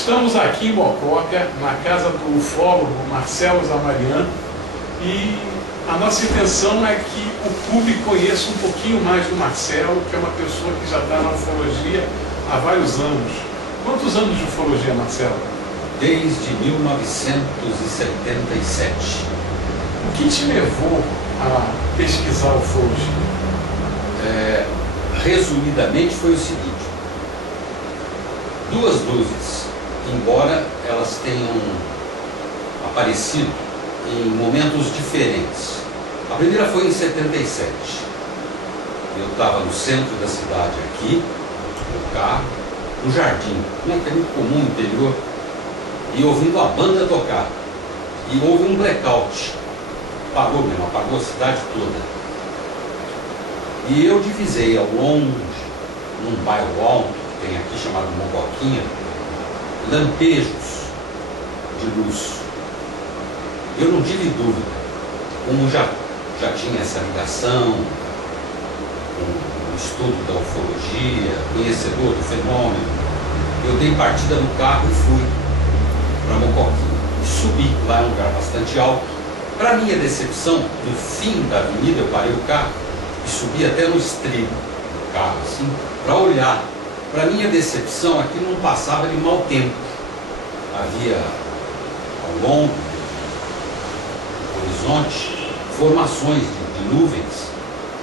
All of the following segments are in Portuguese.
Estamos aqui em Mococa, na casa do ufólogo Marcelo Zamarian, e a nossa intenção é que o público conheça um pouquinho mais do Marcelo, que é uma pessoa que já está na ufologia há vários anos. Quantos anos de ufologia, Marcelo? Desde 1977. O que te levou a pesquisar ufologia? Resumidamente foi o seguinte: duas luzes, embora elas tenham aparecido em momentos diferentes. A primeira foi em 77. Eu estava no centro da cidade aqui, no carro, no jardim, que é muito comum no interior, e ouvindo a banda tocar. E houve um blackout. Parou mesmo, apagou a cidade toda. E eu divisei ao longe, num bairro alto que tem aqui chamado Mocoquinha, lampejos de luz. Eu não tive dúvida, como já tinha essa ligação com o estudo da ufologia, conhecedor do fenômeno, eu dei partida no carro e fui para Mocoquinha. E subi, lá é um lugar bastante alto. Para minha decepção, no fim da avenida eu parei o carro e subi até no estribo do carro, assim, para olhar. Para minha decepção, aqui não passava de mau tempo. Havia ao longo do horizonte formações de nuvens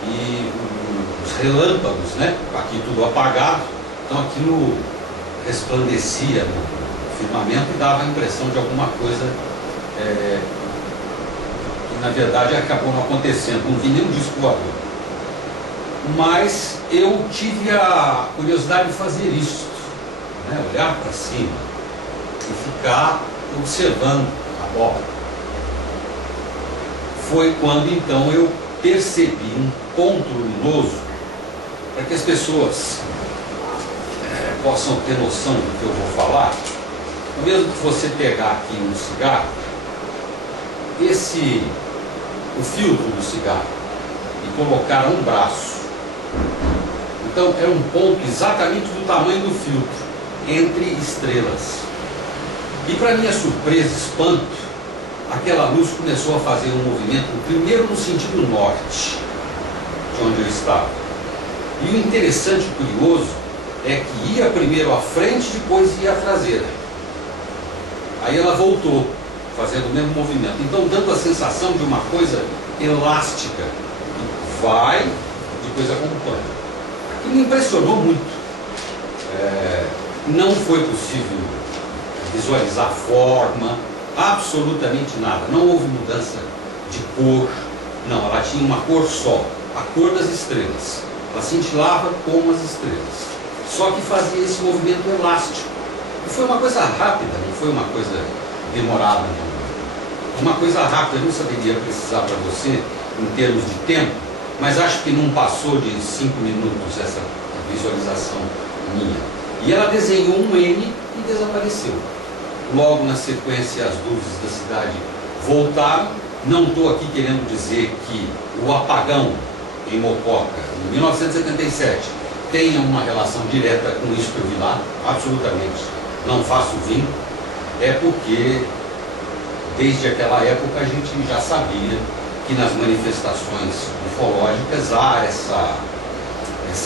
e os relâmpagos, né? Aqui tudo apagado, então aquilo resplandecia no firmamento e dava a impressão de alguma coisa que na verdade acabou não acontecendo. Não vi nenhum disco voador. Mas eu tive a curiosidade de fazer isso, né? Olhar para cima e ficar observando a bola. Foi quando então eu percebi um ponto luminoso, para que as pessoas possam ter noção do que eu vou falar. Mesmo que você pegar aqui um cigarro, o filtro do cigarro, e colocar a um braço. Então era um ponto exatamente do tamanho do filtro, entre estrelas. E para minha surpresa, espanto, aquela luz começou a fazer um movimento, primeiro no sentido norte, de onde eu estava. E o interessante e curioso é que ia primeiro à frente, depois ia à traseira. Aí ela voltou, fazendo o mesmo movimento. Então dando a sensação de uma coisa elástica. Vai, depois acompanha. Aquilo me impressionou muito. Não foi possível visualizar forma, absolutamente nada. Não houve mudança de cor. Não, ela tinha uma cor só, a cor das estrelas. Ela cintilava como as estrelas. Só que fazia esse movimento elástico. E foi uma coisa rápida, não foi uma coisa demorada, não. Uma coisa rápida, eu não saberia precisar para você em termos de tempo, mas acho que não passou de 5 minutos essa visualização minha. E ela desenhou um N e desapareceu. Logo na sequência as luzes da cidade voltaram. Não estou aqui querendo dizer que o apagão em Mococa, em 1977, tenha uma relação direta com isso que eu vi lá, absolutamente. Não faço vínculo, é porque desde aquela época a gente já sabia que nas manifestações ufológicas há essa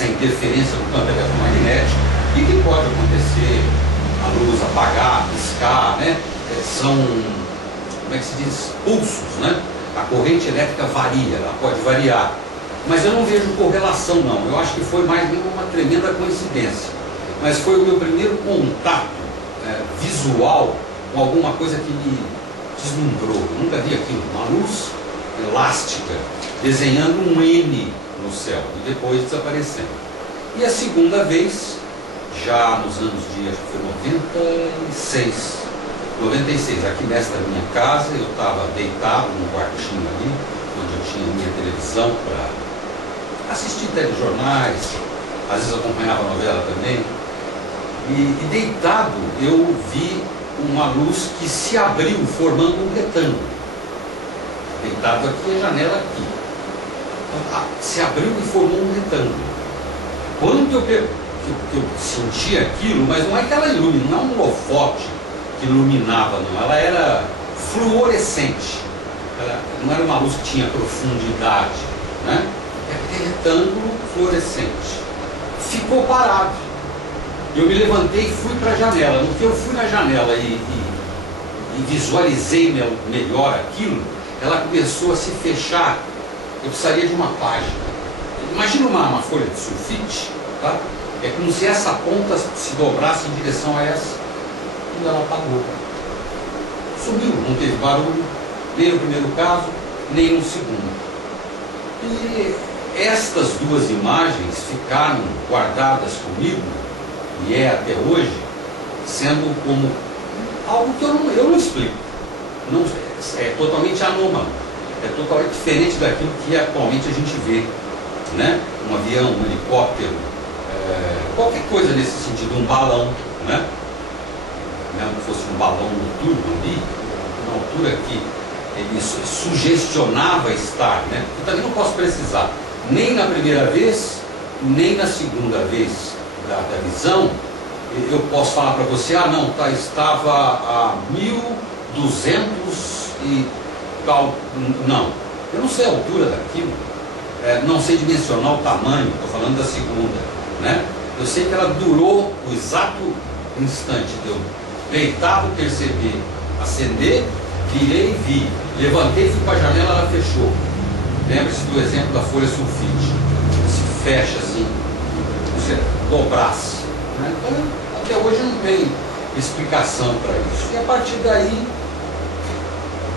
interferência no campo eletromagnético e que pode acontecer a luz apagar, piscar, né? São, como é que se diz, pulsos, né? A corrente elétrica varia, ela pode variar, mas eu não vejo correlação não, eu acho que foi mais uma tremenda coincidência, mas foi o meu primeiro contato visual com alguma coisa que me deslumbrou. Eu nunca vi aquilo, uma luz elástica desenhando um N no céu e depois desaparecendo. E a segunda vez, já nos anos de, acho que foi 96, aqui nesta minha casa, eu estava deitado num quartinho ali, onde eu tinha minha televisão para assistir telejornais, às vezes acompanhava a novela também. E deitado eu vi uma luz que se abriu formando um retângulo. Deitado aqui, a janela aqui. Se abriu e formou um retângulo. Quando eu que eu sentia aquilo, mas não é que ela ilumina, não é um holofote que iluminava, não. Ela era fluorescente. Não era uma luz que tinha profundidade, né? É retângulo fluorescente. Ficou parado. Eu me levantei e fui para a janela. No que eu fui na janela e visualizei melhor aquilo, ela começou a se fechar. Eu precisaria de uma página. Imagina uma folha de sulfite, tá? É como se essa ponta se dobrasse em direção a essa. E ela apagou. Sumiu, não teve barulho, nem no primeiro caso, nem no segundo. E estas duas imagens ficaram guardadas comigo, e é até hoje, sendo como algo que eu não explico. Não, é totalmente anômalo, é totalmente diferente daquilo que atualmente a gente vê, né? Um avião, um helicóptero, qualquer coisa nesse sentido, um balão, né? Mesmo que fosse um balão noturno ali, na altura que ele sugestionava estar, né? Eu também não posso precisar, nem na primeira vez, nem na segunda vez da visão, eu posso falar para você, ah não, estava a 1200 e tal, não, eu não sei a altura daquilo, não sei dimensionar o tamanho, estou falando da segunda, né? Eu sei que ela durou o exato instante de eu deitado, perceber, acender, virei e vi, levantei, fui para a janela, ela fechou. Lembre-se do exemplo da folha sulfite, se fecha assim, você dobrasse, né? Então, até hoje não tem explicação para isso. E a partir daí,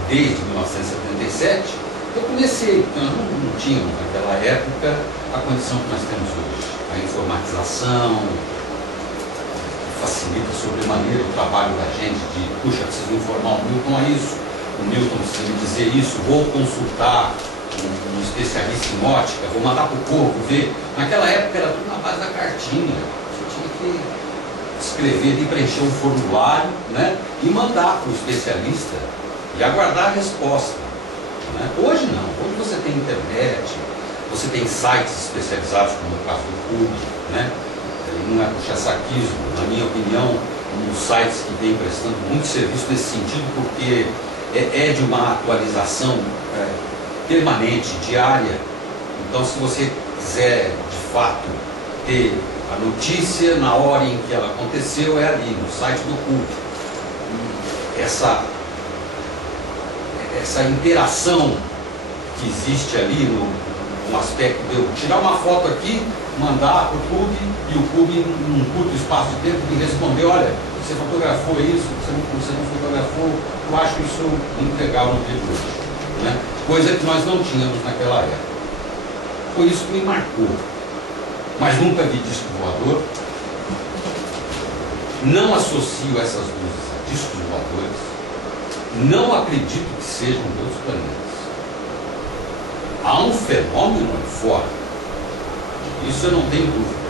desde 1977, eu comecei, nós não tínhamos naquela época a condição que nós temos hoje, a informatização, facilita sobremaneira o trabalho da gente de, puxa, preciso informar o Milton a isso, o Milton precisa me dizer isso, vou consultar um especialista em ótica, vou mandar para o corpo ver. Naquela época era tudo na base da cartinha, você tinha que escrever e preencher um formulário, né, e mandar para o especialista e aguardar a resposta, né? Hoje não, hoje você tem internet, você tem sites especializados, como o caso do CUB, né? Não é puxa-saquismo, na minha opinião, uns sites que vêm prestando muito serviço nesse sentido, porque é de uma atualização permanente, diária. Então, se você quiser, de fato, ter a notícia na hora em que ela aconteceu, é ali, no site do CUB. Essa interação que existe ali no aspecto de eu tirar uma foto aqui, mandar para o CUB, e o CUB, num curto espaço de tempo, me responder, olha, você fotografou isso, você não fotografou, eu acho isso muito legal no dia de hoje, né? Coisa que nós não tínhamos naquela época. Foi isso que me marcou. Mas nunca vi disco voador, não associo essas luzes a discos voadores, não acredito que sejam outros planetas. Há um fenômeno ali fora, isso eu não tenho dúvida.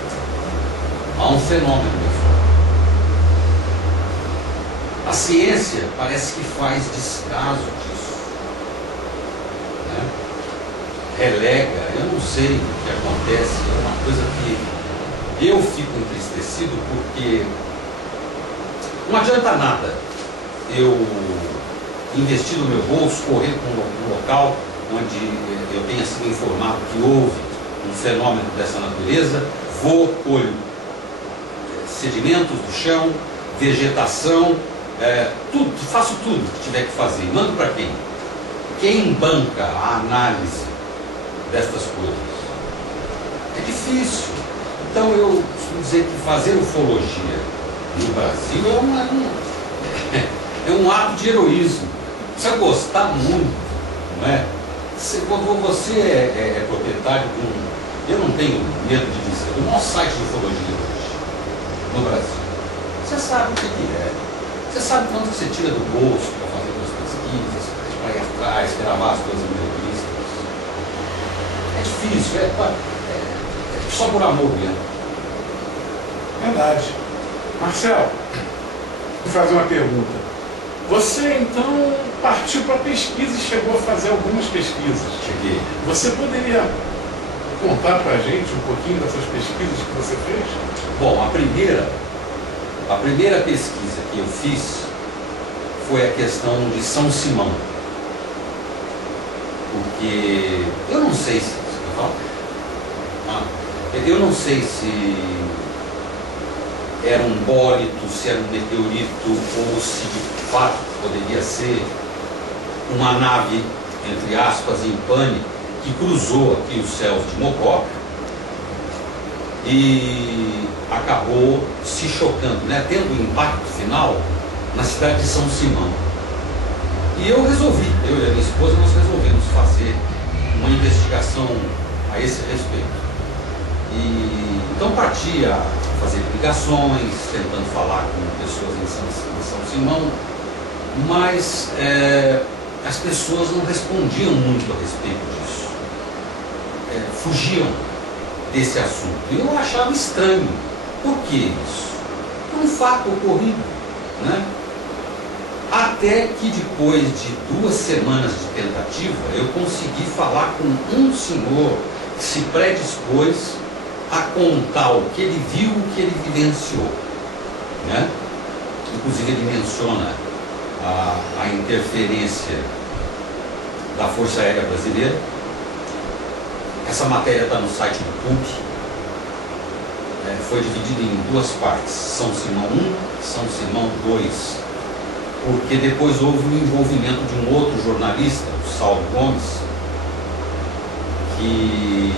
Há um fenômeno ali fora. A ciência parece que faz descaso disso, né? Relega, eu não sei o que acontece, é uma coisa que eu fico entristecido, porque não adianta nada eu investir no meu bolso, correr para um local onde eu tenha sido informado que houve um fenômeno dessa natureza, vou, colho sedimentos do chão, vegetação, tudo, faço tudo que tiver que fazer. Mando para quem? Quem banca a análise destas coisas? É difícil. Então eu costumo dizer que fazer ufologia no Brasil é um ato de heroísmo. Precisa gostar muito, não é? Quando você é proprietário de um... Eu não tenho medo de dizer, o nosso site de ufologia hoje, no Brasil, você sabe o que é. Você sabe quanto que você tira do bolso para fazer suas pesquisas, para ir atrás, gravar as coisas melhoristas. É difícil, é só por amor mesmo. Verdade. Marcelo, vou fazer uma pergunta. Você então partiu para pesquisa e chegou a fazer algumas pesquisas. Cheguei. Você poderia contar para a gente um pouquinho dessas pesquisas que você fez? Bom, a primeira pesquisa que eu fiz foi a questão de São Simão. Porque eu não sei se... eu não sei se era um bólito, se era um meteorito, ou se de fato poderia ser uma nave, entre aspas, em pane, que cruzou aqui os céus de Mococa e acabou se chocando, né, tendo um impacto final na cidade de São Simão. E eu e a minha esposa, nós resolvemos fazer uma investigação a esse respeito. E então partia a fazer ligações, tentando falar com pessoas em São Simão, mas as pessoas não respondiam muito a respeito disso, fugiam desse assunto. E eu achava estranho. Por que isso? É um fato ocorrido, né? Até que depois de 2 semanas de tentativa, eu consegui falar com um senhor que se predispôs a contar o que ele viu, o que ele vivenciou, né? Inclusive ele menciona a interferência da Força Aérea Brasileira. Essa matéria está no site do PUC. Foi dividida em 2 partes, São Simão 1, São Simão 2, porque depois houve o envolvimento de um outro jornalista, o Saulo Gomes, que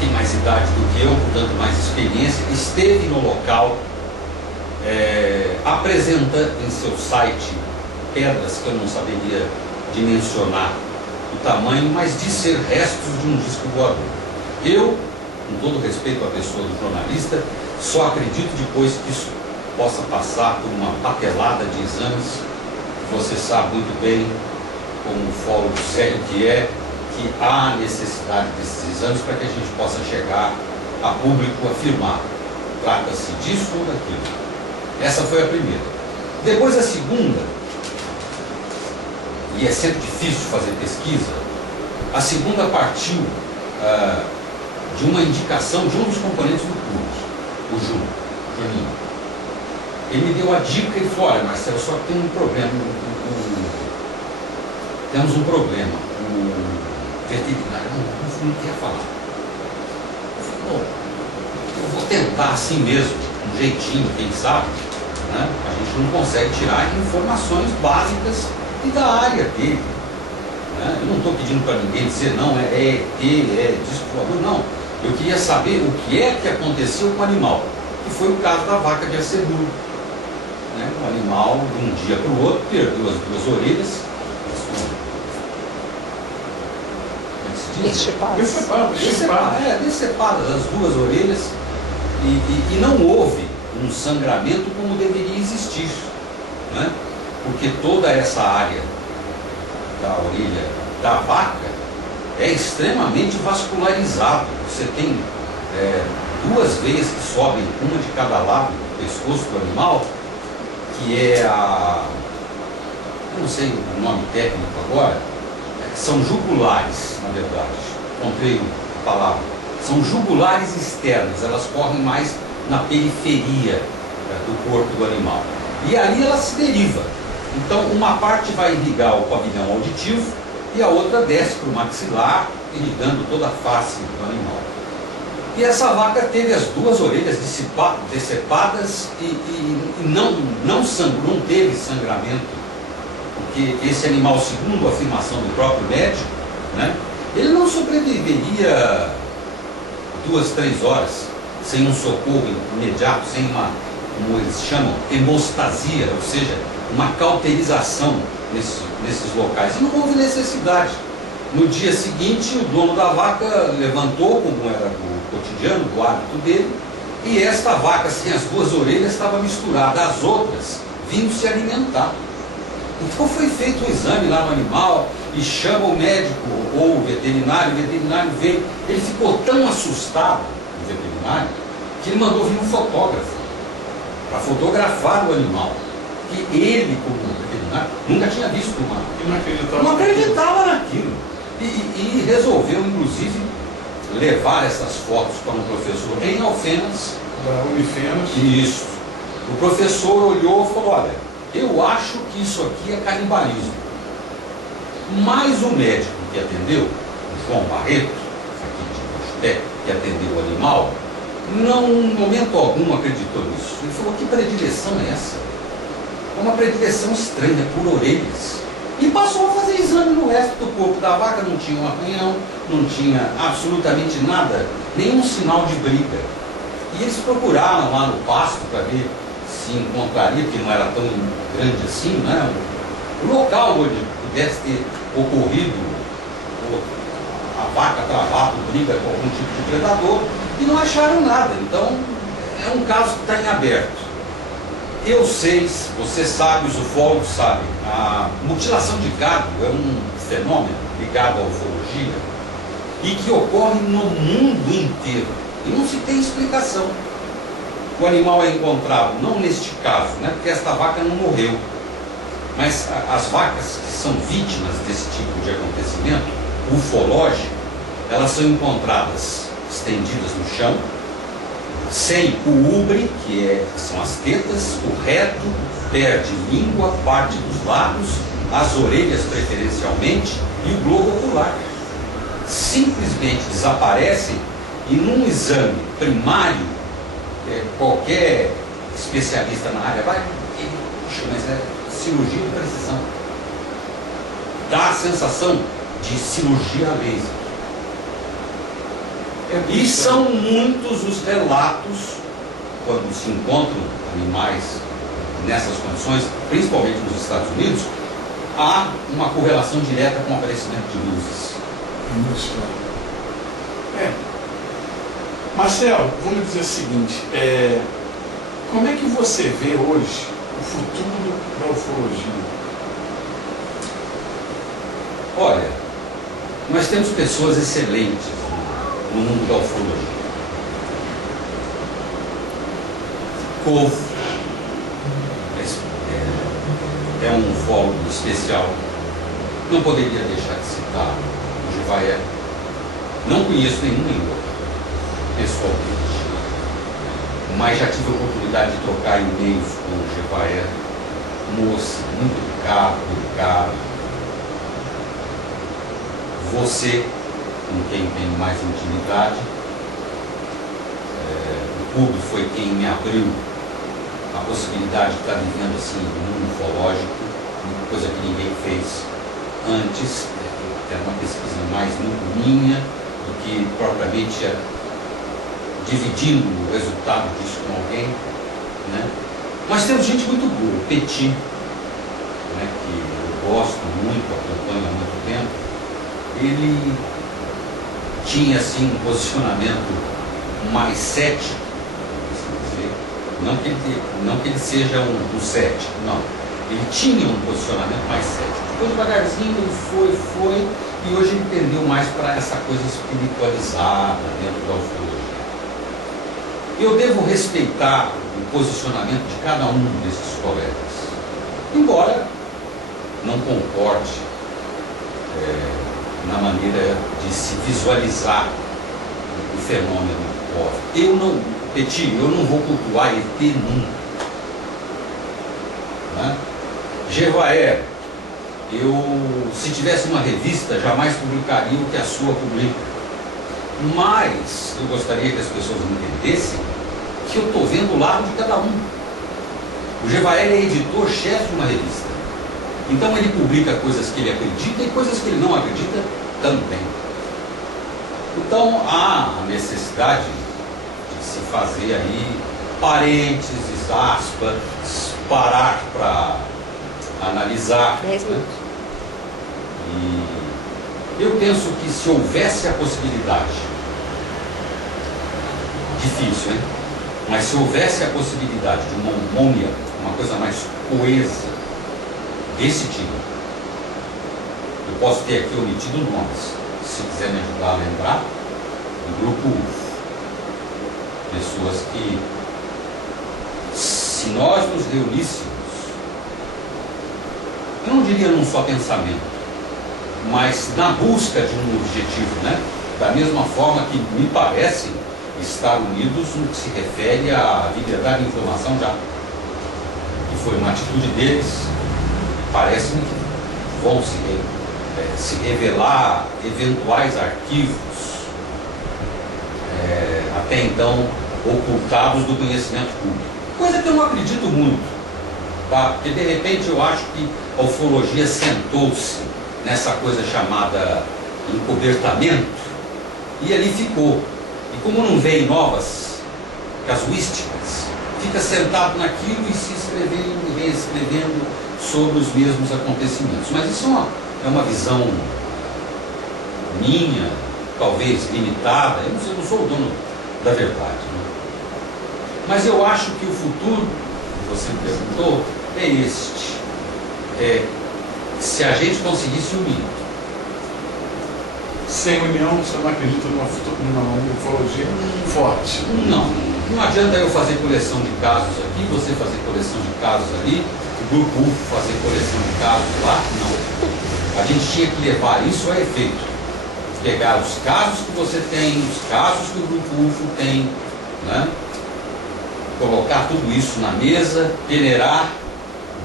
tem mais idade do que eu, portanto mais experiência, esteve no local, apresenta em seu site pedras que eu não saberia dimensionar o tamanho, mas de ser restos de um disco voador. Eu, com todo respeito à pessoa do jornalista, só acredito depois que isso possa passar por uma patelada de exames. Você sabe muito bem, como ufólogo sério que é, que há necessidade desses exames para que a gente possa chegar a público afirmar: trata-se disso ou daquilo. Essa foi a primeira. Depois a segunda, e é sempre difícil fazer pesquisa, a segunda partiu de uma indicação de um dos componentes do PUC, o Juninho. Ele me deu a dica, ele falou: olha, Marcelo, só que tem um problema, temos um problema, o veterinário não quer falar. Eu falei: bom, eu vou tentar assim mesmo, um jeitinho, quem sabe, né? A gente não consegue tirar informações básicas e da área dele, né? Eu não estou pedindo para ninguém dizer não, é ET, é disco voador, não. Eu queria saber o que é que aconteceu com o animal, que foi o caso da vaca de Aceburgo, né? O animal, de um dia para o outro, perdeu as 2 orelhas. Decepadas as 2 orelhas, e não houve um sangramento como deveria existir, né? Porque toda essa área da orelha da vaca é extremamente vascularizado. Você tem 2 veias que sobem, uma de cada lado do pescoço do animal, que é eu não sei o nome técnico agora, são jugulares, na verdade, encontrei a palavra, são jugulares externas, elas correm mais na periferia do corpo do animal, e ali ela se deriva. Então uma parte vai irrigar o pavilhão auditivo e a outra desce para o maxilar, irrigando toda a face do animal. E essa vaca teve as 2 orelhas decepadas e não sangrou, não teve sangramento, porque esse animal, segundo a afirmação do próprio médico, né, ele não sobreviveria 2, 3 horas sem um socorro imediato, sem uma, como eles chamam, hemostasia, ou seja, uma cauterização nesses locais. E não houve necessidade. No dia seguinte, o dono da vaca levantou, como era do cotidiano, do hábito dele, e esta vaca, sem as 2 orelhas, estava misturada às outras, vinham se alimentar. Então foi feito um exame lá no animal, e chama o médico ou o veterinário veio, ele ficou tão assustado, o veterinário, que ele mandou vir um fotógrafo para fotografar o animal, que ele, como veterinário, nunca tinha visto uma... Não acreditava naquilo. E resolveu, inclusive, levar essas fotos para um professor em Alfenas. Da Unifenas. Isso. O professor olhou e falou: olha, eu acho que isso aqui é canibalismo. Mas o médico que atendeu, o João Barreto, aqui de Coxté, que atendeu o animal, não, em momento algum, acreditou nisso. Ele falou: que predileção é essa? É uma predileção estranha, por orelhas. E passou a fazer exame no resto do corpo da vaca, não tinha um arranhão, não tinha absolutamente nada, nenhum sinal de briga. E eles procuraram lá no pasto para ver se encontraria, porque não era tão grande assim, né? O local onde pudesse ter ocorrido a vaca travar por briga com algum tipo de predador, e não acharam nada. Então é um caso que está em aberto. Eu sei, você sabe, os ufólogos sabem, a mutilação de gado é um fenômeno ligado à ufologia e que ocorre no mundo inteiro e não se tem explicação. O animal é encontrado, não neste caso, né, porque esta vaca não morreu, mas as vacas que são vítimas desse tipo de acontecimento ufológico, elas são encontradas estendidas no chão, sem o ubre, que são as tetas, o reto, perde língua, parte dos lábios, as orelhas preferencialmente e o globo ocular. Simplesmente desaparecem e num exame primário, qualquer especialista na área vai, puxa, mas é cirurgia de precisão. Dá a sensação de cirurgia a laser. E são muitos os relatos, quando se encontram animais nessas condições, principalmente nos Estados Unidos, há uma correlação direta com o aparecimento de luzes. Marcelo, vamos dizer o seguinte, como é que você vê hoje o futuro da ufologia? Olha, nós temos pessoas excelentes no mundo da ufologia. Covo é um ufólogo especial, não poderia deixar de citar o Jevaé. Não conheço nenhum pessoalmente, mas já tive a oportunidade de trocar e-mails com o Jevaé. Moça, muito educado. Você, com quem tenho mais intimidade, o público foi quem me abriu a possibilidade de estar vivendo assim no mundo ufológico, coisa que ninguém fez antes. Era uma pesquisa mais muito minha do que propriamente dividindo o resultado disso com alguém, né? Mas temos gente muito boa, o Petit, né, que eu gosto muito, acompanho há muito tempo. Ele tinha assim um posicionamento mais cético, assim dizer. Não que ele seja um cético, não. Ele tinha um posicionamento mais cético. Depois devagarzinho ele foi, e hoje ele tendeu mais para essa coisa espiritualizada dentro da ufologia. Eu devo respeitar o posicionamento de cada um desses colegas, embora não concorde na maneira de se visualizar o fenômeno OVNI. Petit, eu não vou cultuar ET nunca, né? Jevaé, se tivesse uma revista, jamais publicaria o que a sua publica. Mas eu gostaria que as pessoas entendessem que eu estou vendo o lado de cada um. O Jevaé é editor-chefe de uma revista. Então ele publica coisas que ele acredita e coisas que ele não acredita também. Então há a necessidade de se fazer aí parênteses, aspas, parar para analisar. 10 minutos. E eu penso que se houvesse a possibilidade, difícil, hein? Mas se houvesse a possibilidade de uma múmia, uma coisa mais coesa, desse tipo, eu posso ter aqui omitido nomes, se quiser me ajudar a lembrar, o grupo UFO. Pessoas que, se nós nos reuníssemos, eu não diria num só pensamento, mas na busca de um objetivo, né? Da mesma forma que me parece estar unidos no que se refere à liberdade de informação já. E foi uma atitude deles, parece-me que vão se revelar eventuais arquivos, até então ocultados do conhecimento público. Coisa que eu não acredito muito, tá? Porque de repente eu acho que a ufologia sentou-se nessa coisa chamada encobertamento e ali ficou. E como não vem novas casuísticas, fica sentado naquilo e se escrevendo e reescrevendo sobre os mesmos acontecimentos. Mas isso é uma visão minha, talvez limitada. Eu não sou o dono da verdade, né? Mas eu acho que o futuro, que você me perguntou, é este. Se a gente conseguisse unir. Sem união, você não acredita numa ufologia forte? Não adianta eu fazer coleção de casos aqui, você fazer coleção de casos ali, o Grupo UFO fazer coleção de casos lá, não. A gente tinha que levar isso a efeito. Pegar os casos que você tem, os casos que o Grupo UFO tem, né? Colocar tudo isso na mesa, peneirar,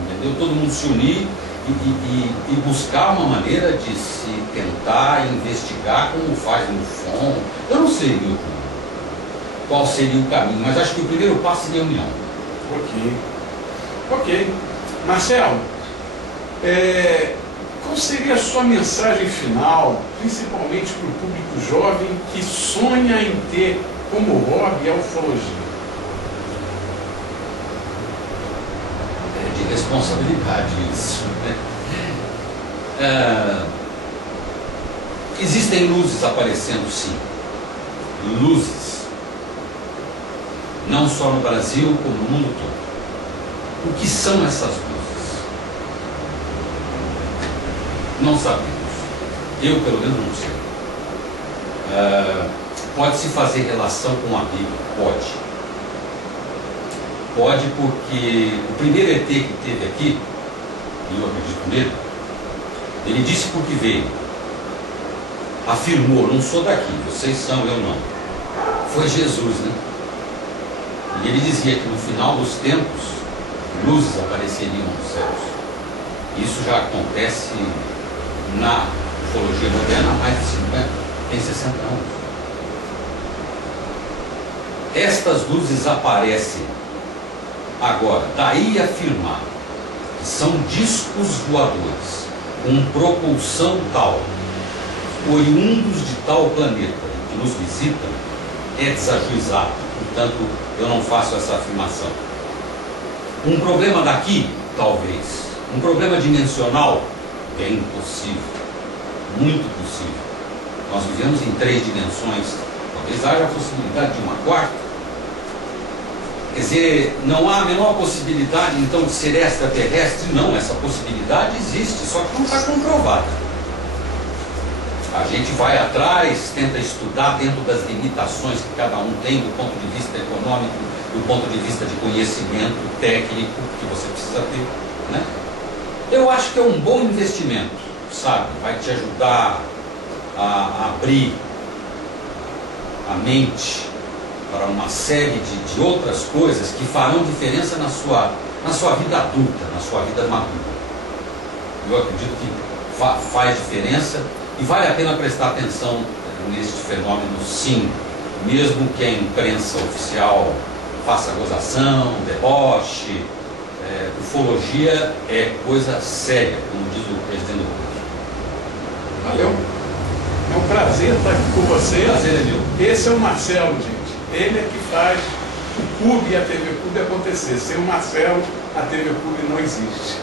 entendeu? Todo mundo se unir e buscar uma maneira de se tentar investigar como faz no FON. Eu não sei, Milton, qual seria o caminho, mas acho que o primeiro passo seria a união. Ok. Marcelo, qual seria a sua mensagem final, principalmente para o público jovem que sonha em ter como hobby a ufologia? De responsabilidade isso, né? Existem luzes aparecendo, sim. Luzes. Não só no Brasil, como no mundo todo. O que são essas luzes? Não sabemos. Eu, pelo menos, não sei. Pode-se fazer relação com a Bíblia? Pode. Pode, porque o primeiro ET que teve aqui, e eu acredito nele, ele disse por que veio. Afirmou, não sou daqui, vocês são, eu não. Foi Jesus, né? E ele dizia que no final dos tempos, luzes apareceriam nos céus. Isso já acontece na ufologia moderna há mais de 50, tem 60 anos. Estas luzes aparecem. Agora, daí afirmar que são discos voadores com propulsão tal, oriundos de tal planeta que nos visitam, é desajuizado. Portanto, eu não faço essa afirmação. Um problema daqui, talvez. Um problema dimensional, é impossível. Muito possível. Nós vivemos em 3 dimensões. Talvez haja a possibilidade de uma quarta. Quer dizer, não há a menor possibilidade, então, de ser extraterrestre? Não, essa possibilidade existe, só que não está comprovada. A gente vai atrás, tenta estudar dentro das limitações que cada um tem, do ponto de vista econômico, do ponto de vista de conhecimento técnico que você precisa ter, né? Eu acho que é um bom investimento, sabe? Vai te ajudar a abrir a mente para uma série de outras coisas que farão diferença na sua vida adulta, na sua vida madura. Eu acredito que faz diferença e vale a pena prestar atenção neste fenômeno, sim, mesmo que a imprensa oficial faça gozação, deboche. Ufologia é coisa séria, como diz o presidente do governo. Valeu. É um prazer estar aqui com você. Prazer é meu. Esse é o Marcelo, gente. Ele é que faz o CUB e a TV CUB acontecer. Sem o Marcelo, a TV CUB não existe.